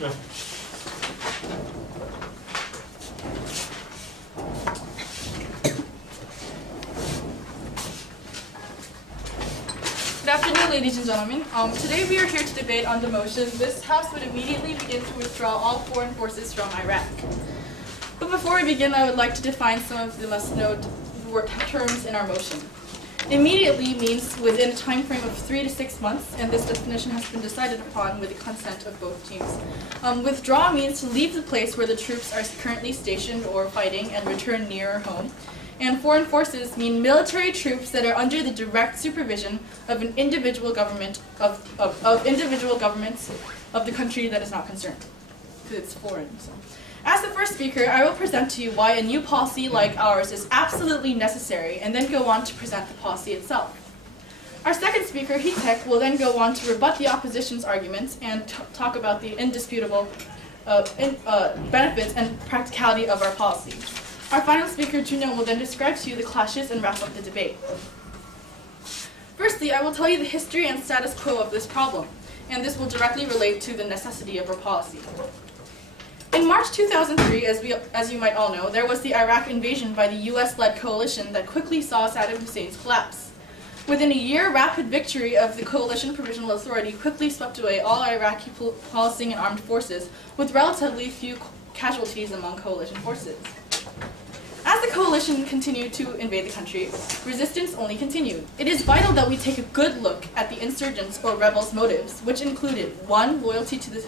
Good afternoon, ladies and gentlemen. Today we are here to debate on the motion, this House would immediately begin to withdraw all foreign forces from Iraq. But before we begin, I would like to define some of the must-know terms in our motion. Immediately means within a time frame of 3 to 6 months, and this definition has been decided upon with the consent of both teams. Withdraw means to leave the place where the troops are currently stationed or fighting and return nearer home. And foreign forces mean military troops that are under the direct supervision of an individual government of individual governments of the country that is not concerned, because it's foreign. So. As the first speaker, I will present to you why a new policy like ours is absolutely necessary, and then go on to present the policy itself. Our second speaker, Hitek, will then go on to rebut the opposition's arguments and talk about the indisputable benefits and practicality of our policy. Our final speaker, Junyoung, will then describe to you the clashes and wrap up the debate. Firstly, I will tell you the history and status quo of this problem, and this will directly relate to the necessity of our policy. In March 2003, as you might all know, there was the Iraq invasion by the US-led coalition that quickly saw Saddam Hussein's collapse. Within a year, rapid victory of the Coalition Provisional Authority quickly swept away all Iraqi policing and armed forces, with relatively few casualties among coalition forces. As the coalition continued to invade the country, resistance only continued. It is vital that we take a good look at the insurgents or rebels' motives, which included 1. Loyalty to the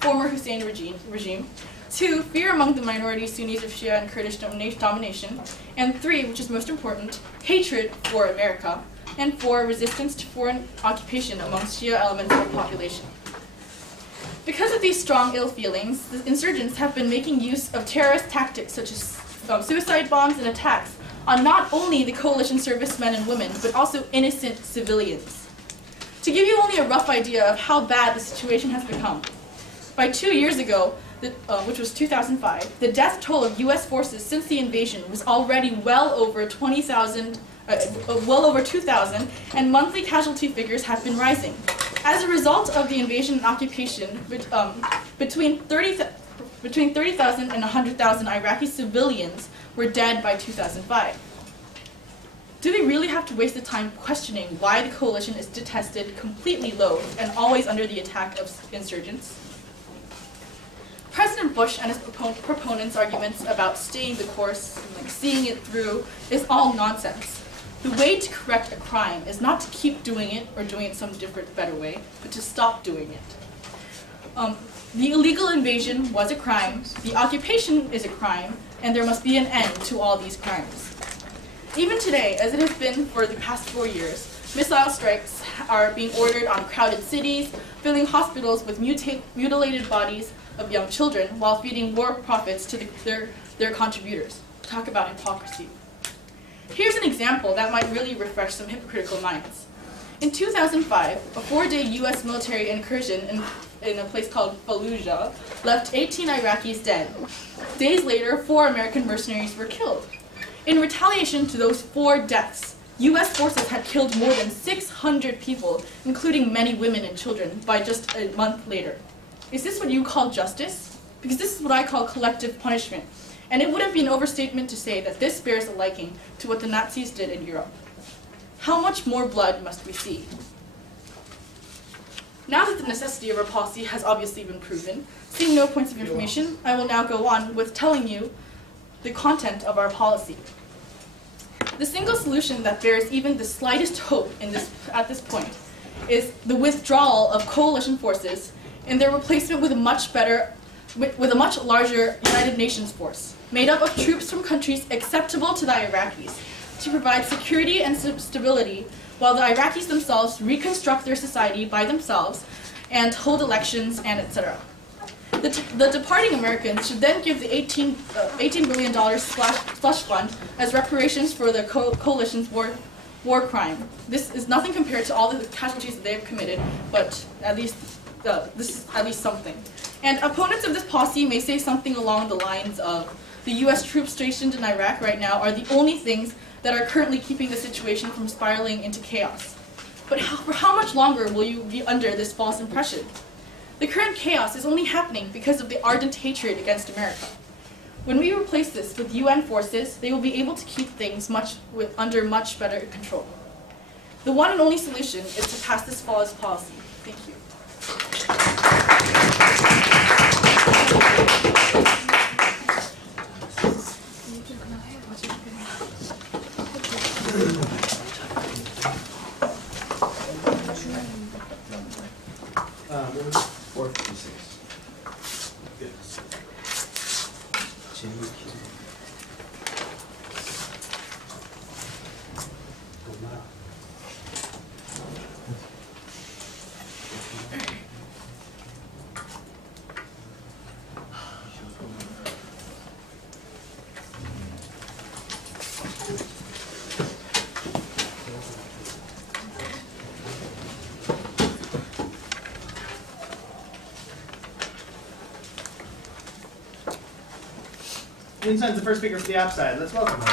former Hussein regime, 2. Fear among the minority Sunnis of Shia and Kurdish domination, and 3, which is most important, hatred for America, and 4. Resistance to foreign occupation amongst Shia elements of the population. Because of these strong ill feelings, the insurgents have been making use of terrorist tactics such as suicide bombs and attacks on not only the coalition servicemen and women, but also innocent civilians. To give you only a rough idea of how bad the situation has become, by 2 years ago, which was 2005, the death toll of U.S. forces since the invasion was already well over 2,000, and monthly casualty figures have been rising. As a result of the invasion and occupation, between 30,000 and 100,000 Iraqi civilians were dead by 2005. Do we really have to waste the time questioning why the coalition is detested, completely loathed, and always under the attack of insurgents? President Bush and his proponents' arguments about staying the course, like seeing it through, is all nonsense. The way to correct a crime is not to keep doing it or doing it some different, better way, but to stop doing it. The illegal invasion was a crime, the occupation is a crime, and there must be an end to all these crimes. Even today, as it has been for the past 4 years, missile strikes are being ordered on crowded cities, filling hospitals with mutilated bodies of young children while feeding war profits to their contributors. Talk about hypocrisy. Here's an example that might really refresh some hypocritical minds. In 2005, a 4-day U.S. military incursion in a place called Fallujah left 18 Iraqis dead. Days later, 4 American mercenaries were killed. In retaliation to those 4 deaths, U.S. forces had killed more than 600 people, including many women and children, by just a month later. Is this what you call justice? Because this is what I call collective punishment. And it wouldn't be an overstatement to say that this bears a liking to what the Nazis did in Europe. How much more blood must we see? Now that the necessity of our policy has obviously been proven, seeing no points of information, I will now go on with telling you the content of our policy. The single solution that bears even the slightest hope at this point is the withdrawal of coalition forces and their replacement with a much larger United Nations force, made up of troops from countries acceptable to the Iraqis, to provide security and stability while the Iraqis themselves reconstruct their society by themselves and hold elections and etc. The departing Americans should then give the $18 billion slush fund as reparations for the coalition's war crime. This is nothing compared to all the casualties that they have committed, but at least this is at least something. And opponents of this policy may say something along the lines of, the US troops stationed in Iraq right now are the only things that are currently keeping the situation from spiraling into chaos. But for how much longer will you be under this false impression? The current chaos is only happening because of the ardent hatred against America. When we replace this with UN forces, they will be able to keep things under much better control. The one and only solution is to pass this flawless policy. Thank you. Inson's the first speaker for the app side. Let's welcome him.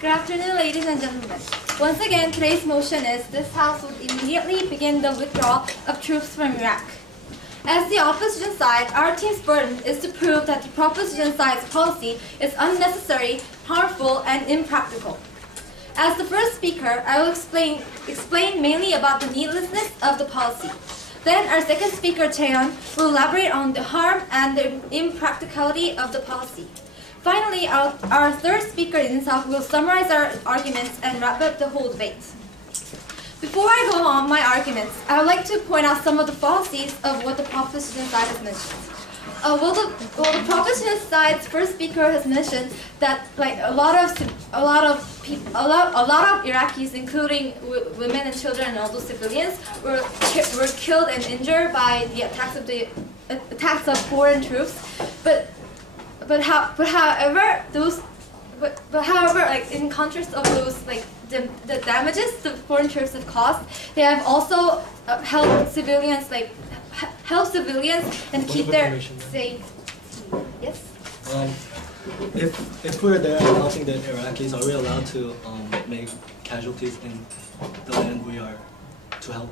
Good afternoon, ladies and gentlemen. Once again, today's motion is this House would immediately begin the withdrawal of troops from Iraq. As the opposition side, our team's burden is to prove that the proposition side's policy is unnecessary, harmful, and impractical. As the first speaker, I will explain mainly about the needlessness of the policy. Then our second speaker, Daewon, will elaborate on the harm and the impracticality of the policy. Finally, our third speaker, Insaf, will summarize our arguments and wrap up the whole debate. Before I go on my arguments, I would like to point out some of the fallacies of what the proposition side has mentioned. The proposition side's first speaker has mentioned that a lot of Iraqis, including women and children and also civilians, were killed and injured by the attacks of foreign troops. However, in contrast of those the damages the foreign troops have caused, they have also helped civilians and keep their safety. Yes. If we're there helping the Iraqis, are we allowed to make casualties in the land we are to help?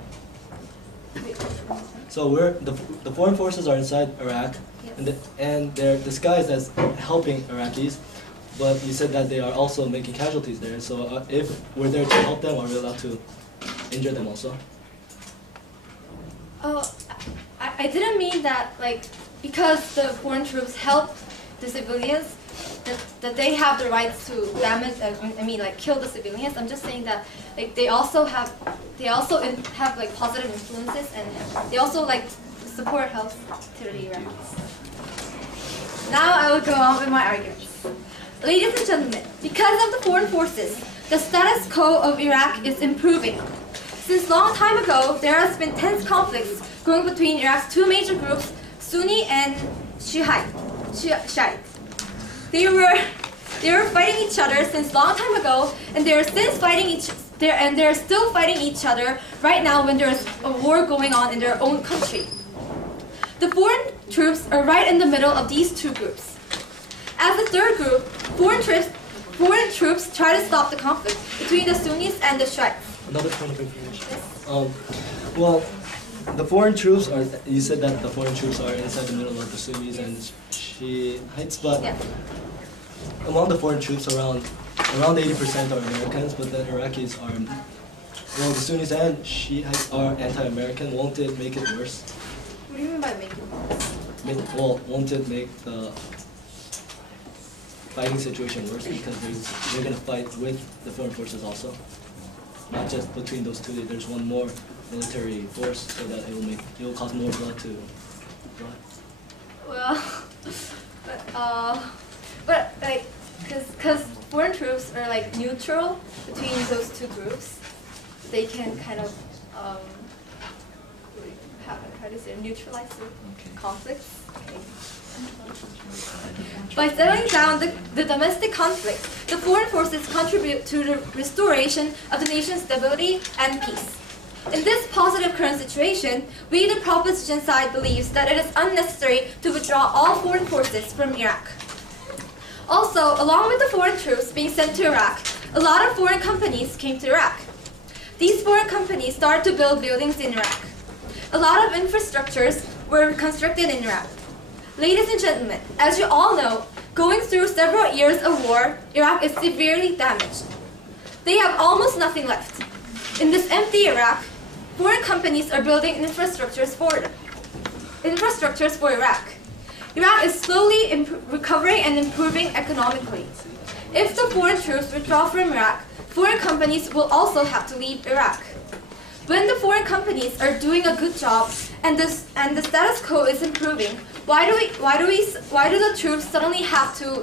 So the foreign forces are inside Iraq, yes, and they're disguised as helping Iraqis, but you said that they are also making casualties there. So if we're there to help them, are we allowed to injure them also? I didn't mean that because the foreign troops help the civilians that they have the rights to damage. Kill the civilians. I'm just saying that they also have positive influences, and they also support health to the Iraqis. Now I will go on with my arguments. Ladies and gentlemen, because of the foreign forces, the status quo of Iraq is improving. Since long time ago, there has been tense conflicts going between Iraq's two major groups, Sunni and Shiite. They were fighting each other since long time ago, and they're still fighting each other right now when there's a war going on in their own country. The foreign troops are right in the middle of these two groups. As the third group, foreign troops try to stop the conflict between the Sunnis and the Shiites. Another point of information. Yes. The foreign troops are. You said that the foreign troops are inside the middle of the Sunnis and Shiites, but yeah, among the foreign troops, around 80% are Americans, but the Iraqis are. Well, the Sunnis and Shiites are anti-American. Won't it make it worse? What do you mean by make it worse? Won't it make the fighting situation worse because they're going to fight with the foreign forces also? Not just between those two. There's one more military force, so that it will cause more blood to flow. Well, because foreign troops are neutral between those two groups, they can kind of neutralize the conflicts. By settling down the domestic conflict, the foreign forces contribute to the restoration of the nation's stability and peace. In this positive current situation, we, the proposition side, believes that it is unnecessary to withdraw all foreign forces from Iraq. Also, along with the foreign troops being sent to Iraq, a lot of foreign companies came to Iraq. these foreign companies started to build buildings in Iraq. A lot of infrastructures were constructed in Iraq. Ladies and gentlemen, as you all know, going through several years of war, Iraq is severely damaged. They have almost nothing left. In this empty Iraq, foreign companies are building infrastructures for Iraq. Iraq is slowly recovering and improving economically. If the foreign troops withdraw from Iraq, foreign companies will also have to leave Iraq. When the foreign companies are doing a good job and the status quo is improving, why do the troops suddenly have to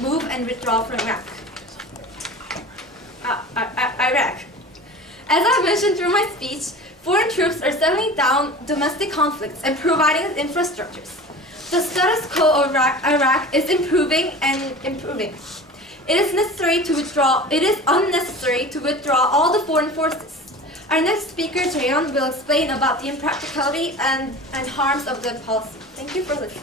move and withdraw from Iraq? Iraq. As I mentioned through my speech, foreign troops are settling down domestic conflicts and providing infrastructures. The status quo of Iraq is improving and improving. It is unnecessary to withdraw all the foreign forces. Our next speaker, Daewon, will explain about the impracticality and harms of the policy. Thank you for listening.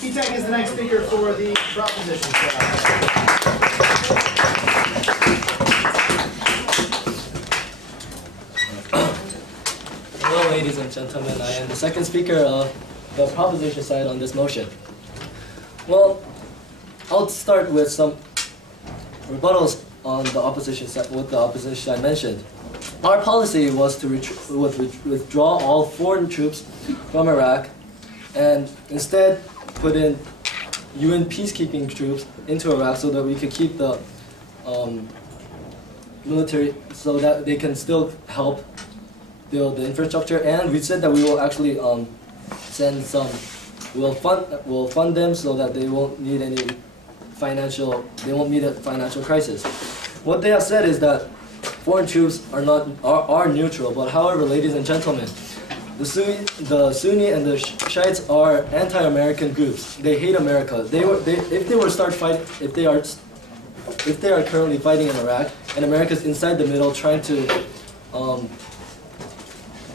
P-Tech is the next speaker for the proposition side. Hello, ladies and gentlemen. I am the second speaker of the proposition side on this motion. Well, I'll start with some rebuttals on the opposition side, what the opposition side mentioned. Our policy was to withdraw all foreign troops from Iraq and instead put in UN peacekeeping troops into Iraq so that we could keep the military, so that they can still help build the infrastructure. And we said that we will actually send some, we'll fund them so that they won't need any they won't meet a financial crisis. What they have said is that foreign troops are neutral, but however, ladies and gentlemen, the Sunni and the Shiites are anti-American groups. They hate America. If they are currently fighting in Iraq and America's inside the middle trying to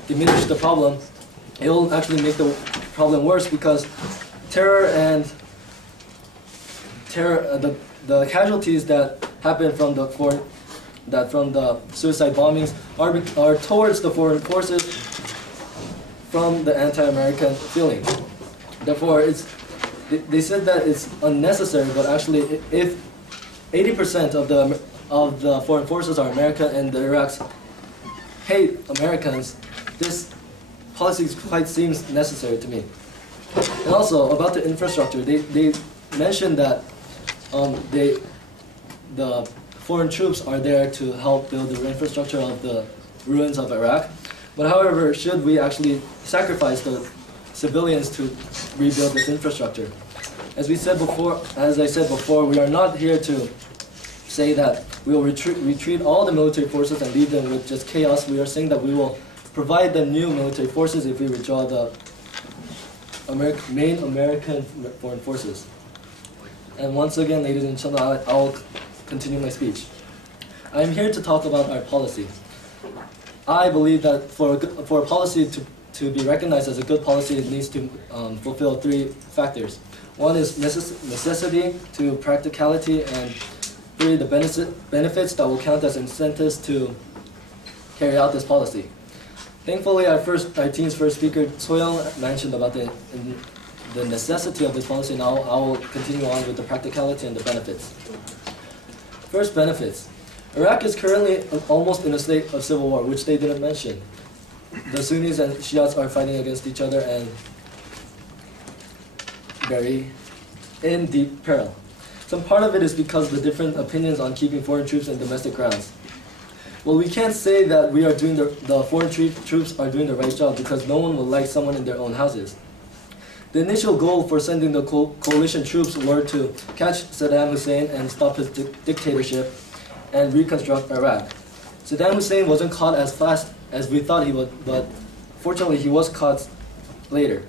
diminish the problem, it will actually make the problem worse, because the casualties that happen from the suicide bombings are towards the foreign forces from the anti-American feeling. Therefore, they said that it's unnecessary, but actually, if 80% of the foreign forces are American and the Iraqs hate Americans, this policy quite seems necessary to me. And also about the infrastructure, they mentioned that the foreign troops are there to help build the infrastructure of the ruins of Iraq. But however, should we actually sacrifice the civilians to rebuild this infrastructure? As I said before, we are not here to say that we will retreat all the military forces and leave them with just chaos. We are saying that we will provide the new military forces if we withdraw the main American foreign forces. And once again, ladies and gentlemen, I'll continue my speech. I am here to talk about our policy. I believe that for a policy to be recognized as a good policy, it needs to fulfill three factors. One is necessity, two, practicality, and three, the benefits that will count as incentives to carry out this policy. Thankfully, our team's first speaker, Soyoung, mentioned about the necessity of this policy. Now I will continue on with the practicality and the benefits. First, benefits. Iraq is currently almost in a state of civil war, which they didn't mention. The Sunnis and Shiites are fighting against each other, and very in deep peril. Some part of it is because of the different opinions on keeping foreign troops in domestic grounds. Well, we can't say that we are doing the foreign troops are doing the right job because no one will like someone in their own houses. The initial goal for sending the coalition troops were to catch Saddam Hussein and stop his dictatorship and reconstruct Iraq. Saddam Hussein wasn't caught as fast as we thought he would, but fortunately he was caught later.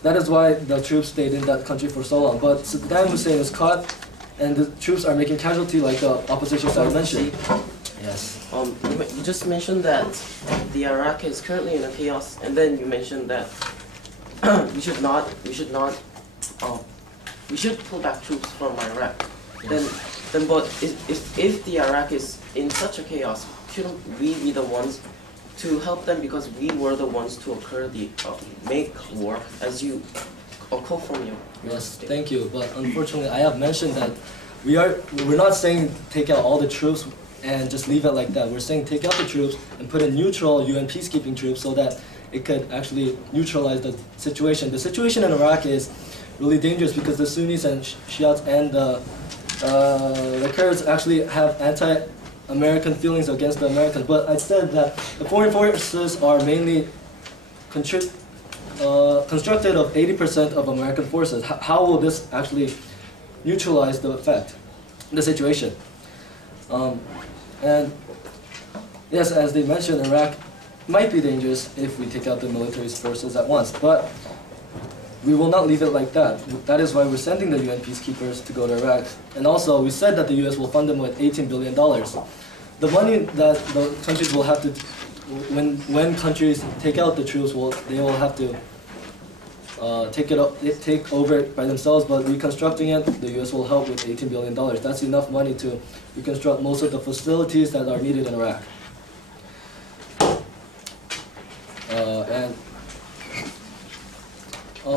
That is why the troops stayed in that country for so long. But Saddam Hussein was caught, and the troops are making casualty, like the opposition side mentioned. Yes. You just mentioned that the Iraq is currently in a chaos, and then you mentioned that we should pull back troops from Iraq. But if the Iraq is in such a chaos, shouldn't we be the ones to help them because we were the ones to make war, as you quote from you? Yes, thank you. But unfortunately, I have mentioned that we're not saying take out all the troops and just leave it like that. We're saying take out the troops and put in neutral UN peacekeeping troops so that it could actually neutralize the situation. The situation in Iraq is really dangerous because the Sunnis and Shiites and the Kurds actually have anti-American feelings against the Americans. But I said that the foreign forces are mainly constructed of 80% of American forces. How will this actually neutralize the effect, the situation? And yes, as they mentioned, Iraq might be dangerous if we take out the military forces at once, but we will not leave it like that. That is why we're sending the UN peacekeepers to go to Iraq. And also, we said that the US will fund them with $18 billion. The money that the countries will have to, when countries take out the troops, they will have to take over it by themselves, but reconstructing it, the US will help with $18 billion. That's enough money to reconstruct most of the facilities that are needed in Iraq.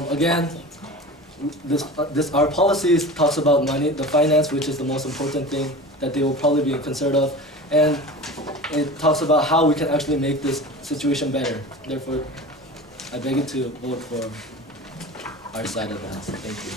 Again, our policies talks about money, the finance, which is the most important thing that they will probably be concerned of, and it talks about how we can actually make this situation better. Therefore, I beg you to vote for our side of that. Thank you.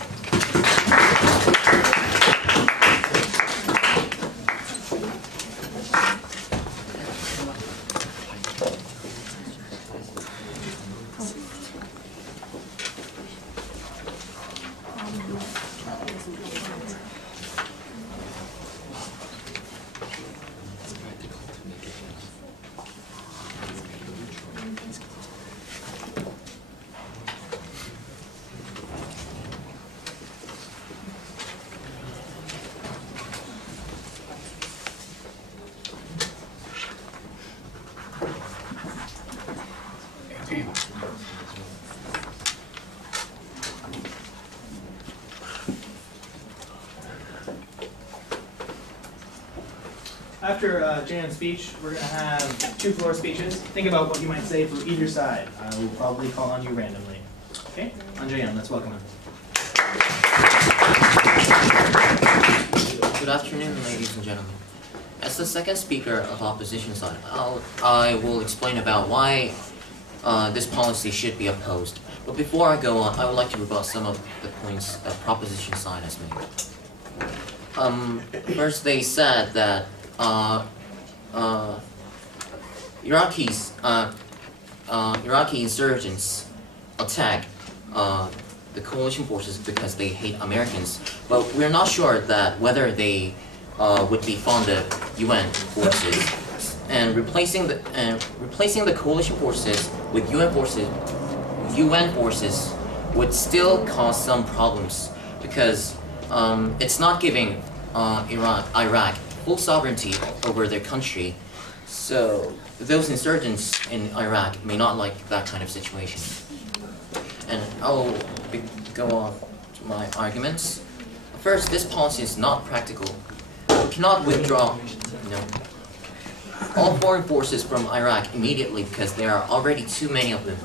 After Jan's speech, we're going to have 2 floor speeches. Think about what you might say for either side. We'll probably call on you randomly. Okay? On Jan, let's welcome him. Good afternoon, ladies and gentlemen. As the second speaker of opposition side, I will explain about why this policy should be opposed. But before I go on, I would like to rebut some of the points that proposition side has made. First, they said that Iraqi insurgents attack the coalition forces because they hate Americans, but we're not sure that whether they would be fond of UN forces, and replacing the coalition forces with UN forces would still cause some problems because it's not giving Iraq full sovereignty over their country, so those insurgents in Iraq may not like that kind of situation. And I'll go on to my arguments. First, this policy is not practical. We cannot withdraw all foreign forces from Iraq immediately because there are already too many of them.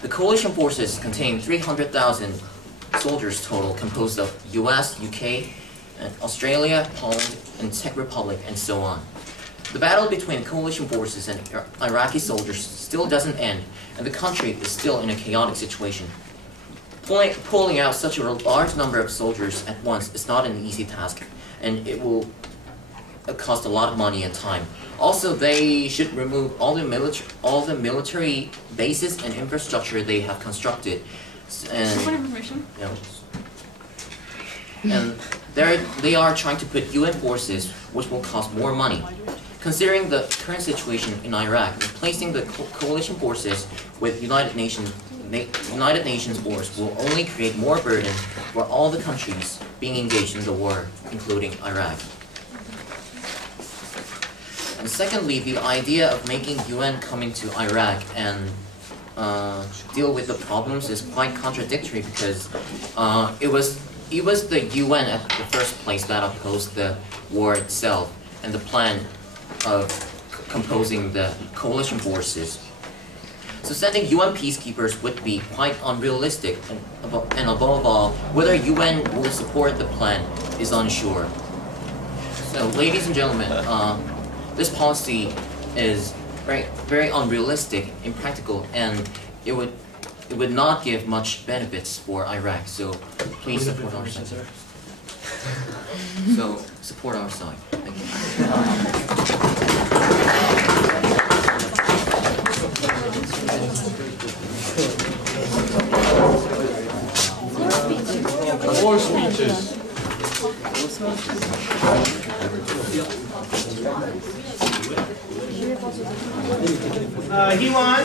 The coalition forces contain 300,000 soldiers total, composed of US, UK, and Australia, Poland, and Czech Republic, and so on. The battle between coalition forces and Iraqi soldiers still doesn't end, and the country is still in a chaotic situation. pulling out such a large number of soldiers at once is not an easy task, and it will cost a lot of money and time. Also, they should remove all the military bases and infrastructure they have constructed. And, you know, and they are trying to put UN forces, which will cost more money. Considering the current situation in Iraq, replacing the coalition forces with United Nations force will only create more burden for all the countries being engaged in the war, including Iraq. And secondly, the idea of making UN come into Iraq and deal with the problems is quite contradictory because it was the UN at the first place that opposed the war itself and the plan of composing the coalition forces. So sending UN peacekeepers would be quite unrealistic, and above all, whether UN will support the plan is unsure. So, ladies and gentlemen, this policy is very unrealistic, impractical, and it would not give much benefits for Iraq. So please support our side. So support our side. Thank you. More speeches. Daewon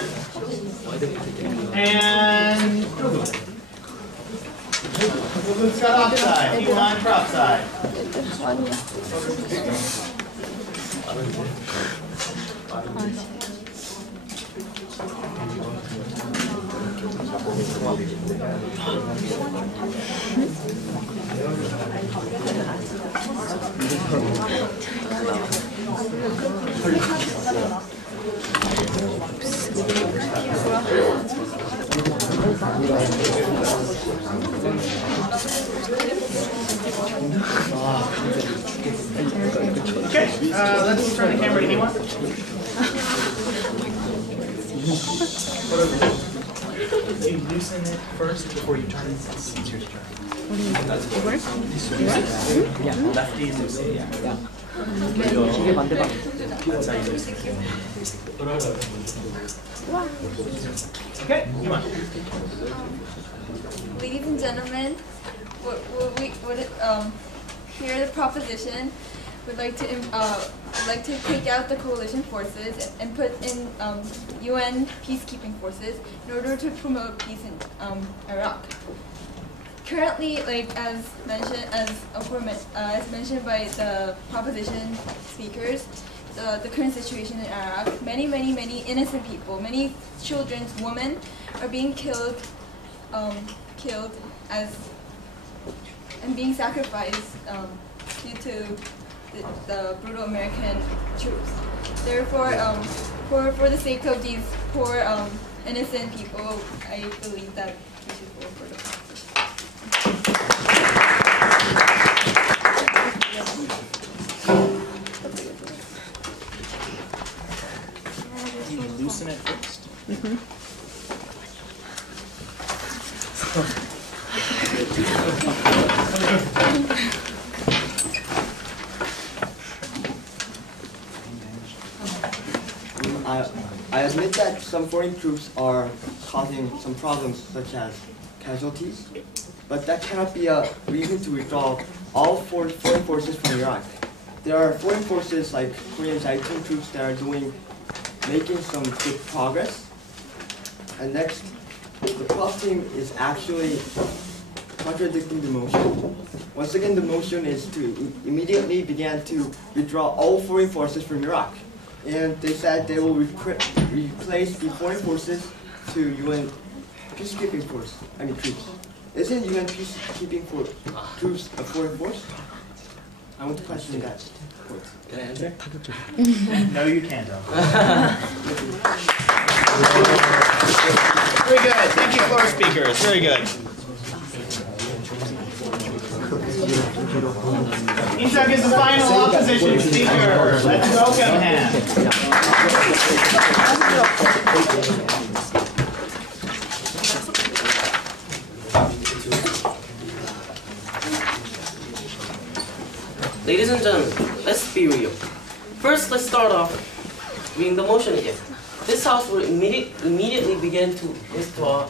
and Scott offside. Daewon prop side. Okay, let's turn the camera to Daewon. You loosen it first before you turn it. It's your turn. Lefty loosen. Yeah. Okay, Daewon. Ladies and gentlemen, here the proposition would like to take out the coalition forces and put in UN peacekeeping forces in order to promote peace in Iraq. Currently, as mentioned by the proposition speakers, the current situation in Iraq, many innocent people, many children, women, are being killed and being sacrificed due to the brutal American troops. Therefore, for the sake of these poor innocent people, I believe that we should vote for the proposition. You loosen it first. I admit that some foreign troops are causing some problems such as casualties, but that cannot be a reason to withdraw all foreign forces from Iraq. There are foreign forces like Korean Jaetung troops that are making some good progress. And next, the prop team is actually contradicting the motion. Once again, the motion is to immediately begin to withdraw all foreign forces from Iraq. And they said they will replace the foreign forces to UN peacekeeping force, troops. Isn't UN peacekeeping troops a foreign force? I want to question that. Can I answer? No, you can't. Very good. Thank you, floor speakers. Very good. Isak is the final opposition speaker. Let's welcome him. Ladies and gentlemen, let's be real. First, let's start off reading the motion again. This House will immediately begin to withdraw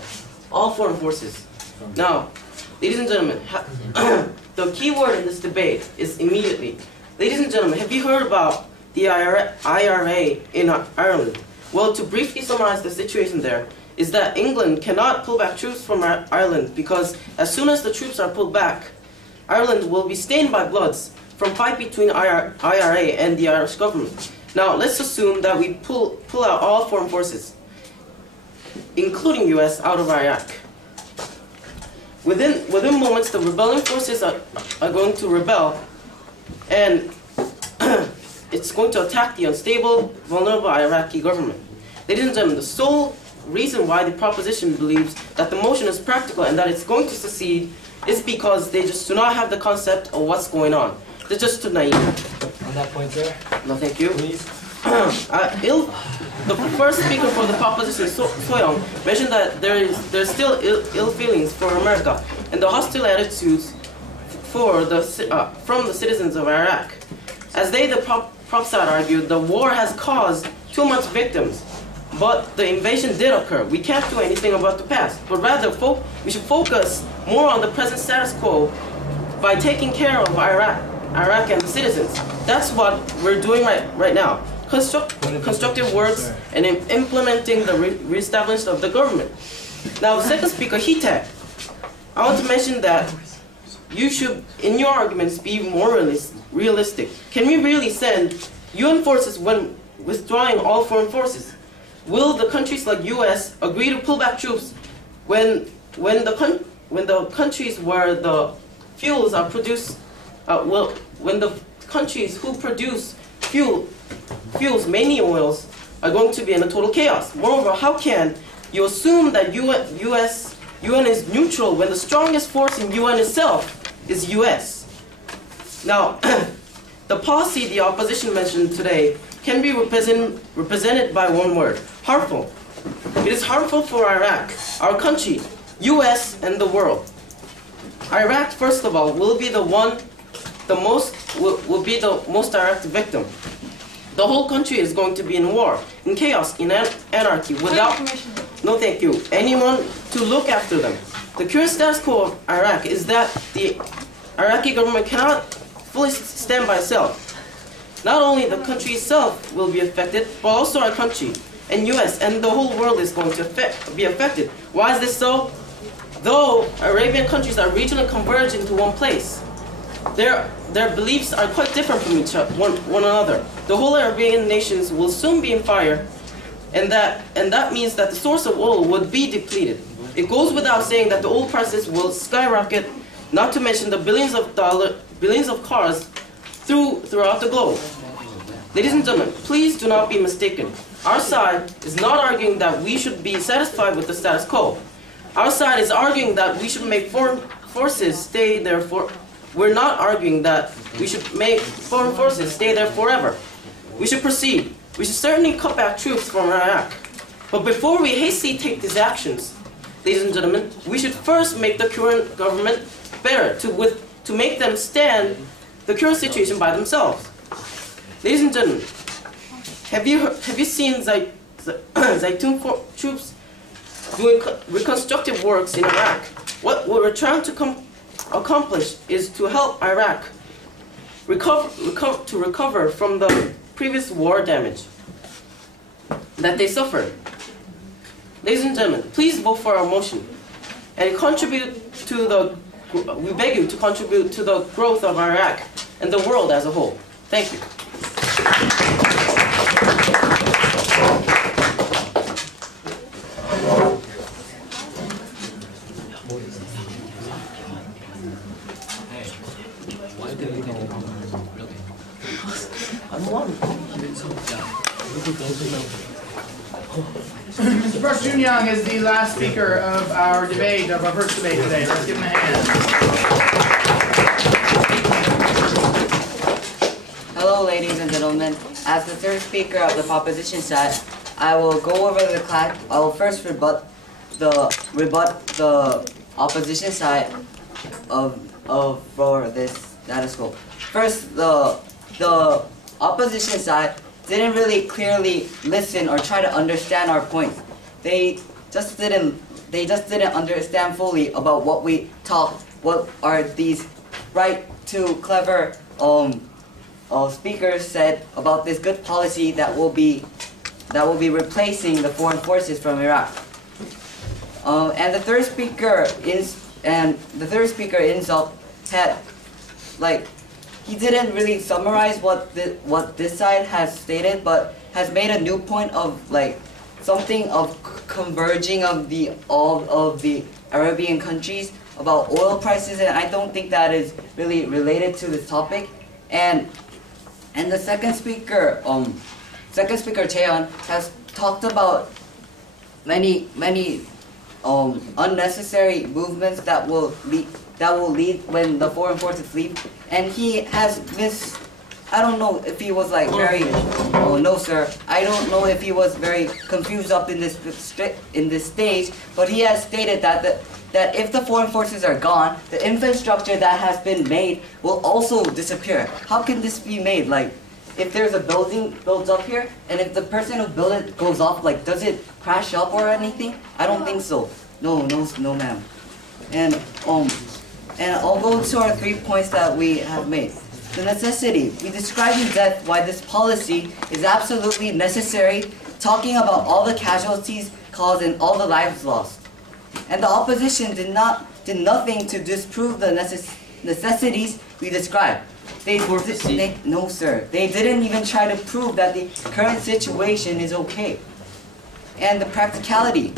all foreign forces. Now, ladies and gentlemen, the key word in this debate is immediately. Ladies and gentlemen, have you heard about the IRA in Ireland? Well, to briefly summarize the situation there, is that England cannot pull back troops from Ireland because as soon as the troops are pulled back, Ireland will be stained by bloods from fight between IRA and the Irish government. Now, let's assume that we pull out all foreign forces, including US, out of Iraq. Within moments, the rebelling forces are going to rebel, and it's going to attack the unstable, vulnerable Iraqi government. Ladies and gentlemen, the sole reason why the proposition believes that the motion is practical and that it's going to succeed is because they just do not have the concept of what's going on. They're just too naive. On that point, sir. No, thank you. Please. The first speaker for the proposition, Soyoung, mentioned that there's still ill feelings for America and the hostile attitudes from the citizens of Iraq. As the prop side argued, the war has caused too much victims, but the invasion did occur. We can't do anything about the past, but rather we should focus more on the present status quo by taking care of Iraq and the citizens. That's what we're doing right now. Constructive works and implementing the reestablishment of the government. Now, the second speaker, Hitek, I want to mention that you should, in your arguments, be more realistic. Can we really send UN forces when withdrawing all foreign forces? Will the countries like US agree to pull back troops when the countries where the fuels are produced, when the countries who produce fuels, mainly oils, are going to be in a total chaos? Moreover, how can you assume that UN is neutral when the strongest force in UN itself is US? Now, the policy the opposition mentioned today can be represented by one word: harmful. It is harmful for Iraq, our country, US, and the world. Iraq, first of all, will be the most direct victim. The whole country is going to be in war, in chaos, in anarchy, without, no thank you, anyone to look after them. The current status quo of Iraq is that the Iraqi government cannot fully stand by itself. Not only the country itself will be affected, but also our country, and US, and the whole world is going to be affected. Why is this so? Though Arabian countries are regionally converged into one place, their beliefs are quite different from one another. The whole Arabian nations will soon be in fire, and that means that the source of oil would be depleted. It goes without saying that the oil prices will skyrocket, not to mention the billions of cars throughout the globe. Ladies and gentlemen, please do not be mistaken. Our side is not arguing that we should be satisfied with the status quo. Our side is arguing that we should make foreign forces stay there for. We're not arguing that we should make foreign forces stay there forever. We should proceed. We should certainly cut back troops from Iraq. But before we hastily take these actions, ladies and gentlemen, we should first make the current government better, to make them stand the current situation by themselves. Ladies and gentlemen, have you seen Zaytun troops doing reconstructive works in Iraq? What we're trying to accomplish is to help Iraq recover from the previous war damage that they suffered. Ladies and gentlemen, please vote for our motion and we beg you to contribute to the growth of Iraq and the world as a whole. Thank you. Mr. Brush Junyoung is the last speaker of our debate, of our first debate today. Let's give him a hand. Hello, ladies and gentlemen. As the third speaker of the proposition side, I will go over the class. I will first rebut the opposition side for this status quo. First, the opposition side didn't really clearly listen or try to understand our points. They just didn't understand fully about what we talked. What are these right to clever speakers said about this good policy that will be replacing the foreign forces from Iraq. And the third speaker insult had, like, he didn't really summarize what this side has stated, but has made a new point of like something of converging of all of the Arabian countries about oil prices, and I don't think that is really related to this topic. And the second speaker Daewon has talked about many unnecessary movements that will lead when the foreign forces leave, and he has I don't know if he was like very, oh no sir, I don't know if he was very confused up in this stage, but he has stated that if the foreign forces are gone, the infrastructure that has been made will also disappear. How can this be made? Like, if there's a building built up here, and if the person who built it goes off, like, does it crash up or anything? I don't think so. No ma'am. And I'll go to our 3 points that we have made. The necessity. We describe in depth why this policy is absolutely necessary, talking about all the casualties caused and all the lives lost. And the opposition did nothing to disprove the necessities we described. No sir, they didn't even try to prove that the current situation is okay. And the practicality.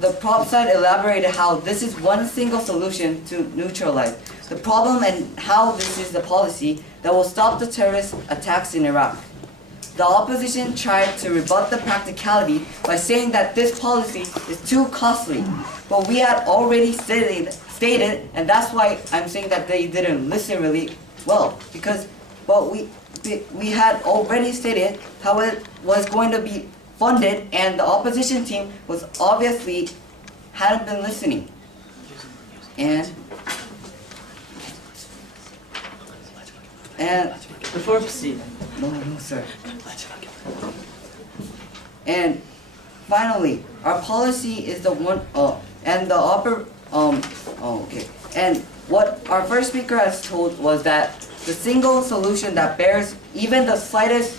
The prop side elaborated how this is one single solution to neutralize the problem and how this is the policy that will stop the terrorist attacks in Iraq. The opposition tried to rebut the practicality by saying that this policy is too costly, but we had already stated, and that's why I'm saying that they didn't listen really well, because we had already stated how it was going to be funded, and the opposition team was obviously hadn't been listening. And before proceed. No sir. And finally, our policy is the one and the okay. And what our first speaker has told was that the single solution that bears even the slightest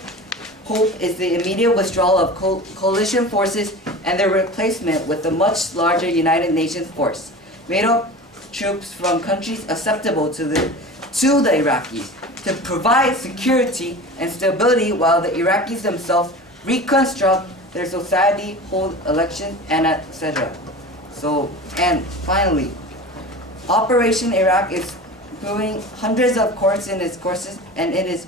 hope is the immediate withdrawal of coalition forces and their replacement with the much larger United Nations force, made up troops from countries acceptable to the Iraqis, to provide security and stability while the Iraqis themselves reconstruct their society, hold elections, and etc. So, and finally, Operation Iraq is doing hundreds of courses in its courses, and it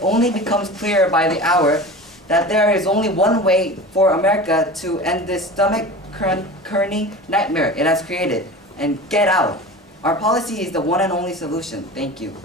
only becomes clearer by the hour that there is only one way for America to end this stomach-churning nightmare it has created, and get out. Our policy is the one and only solution. Thank you.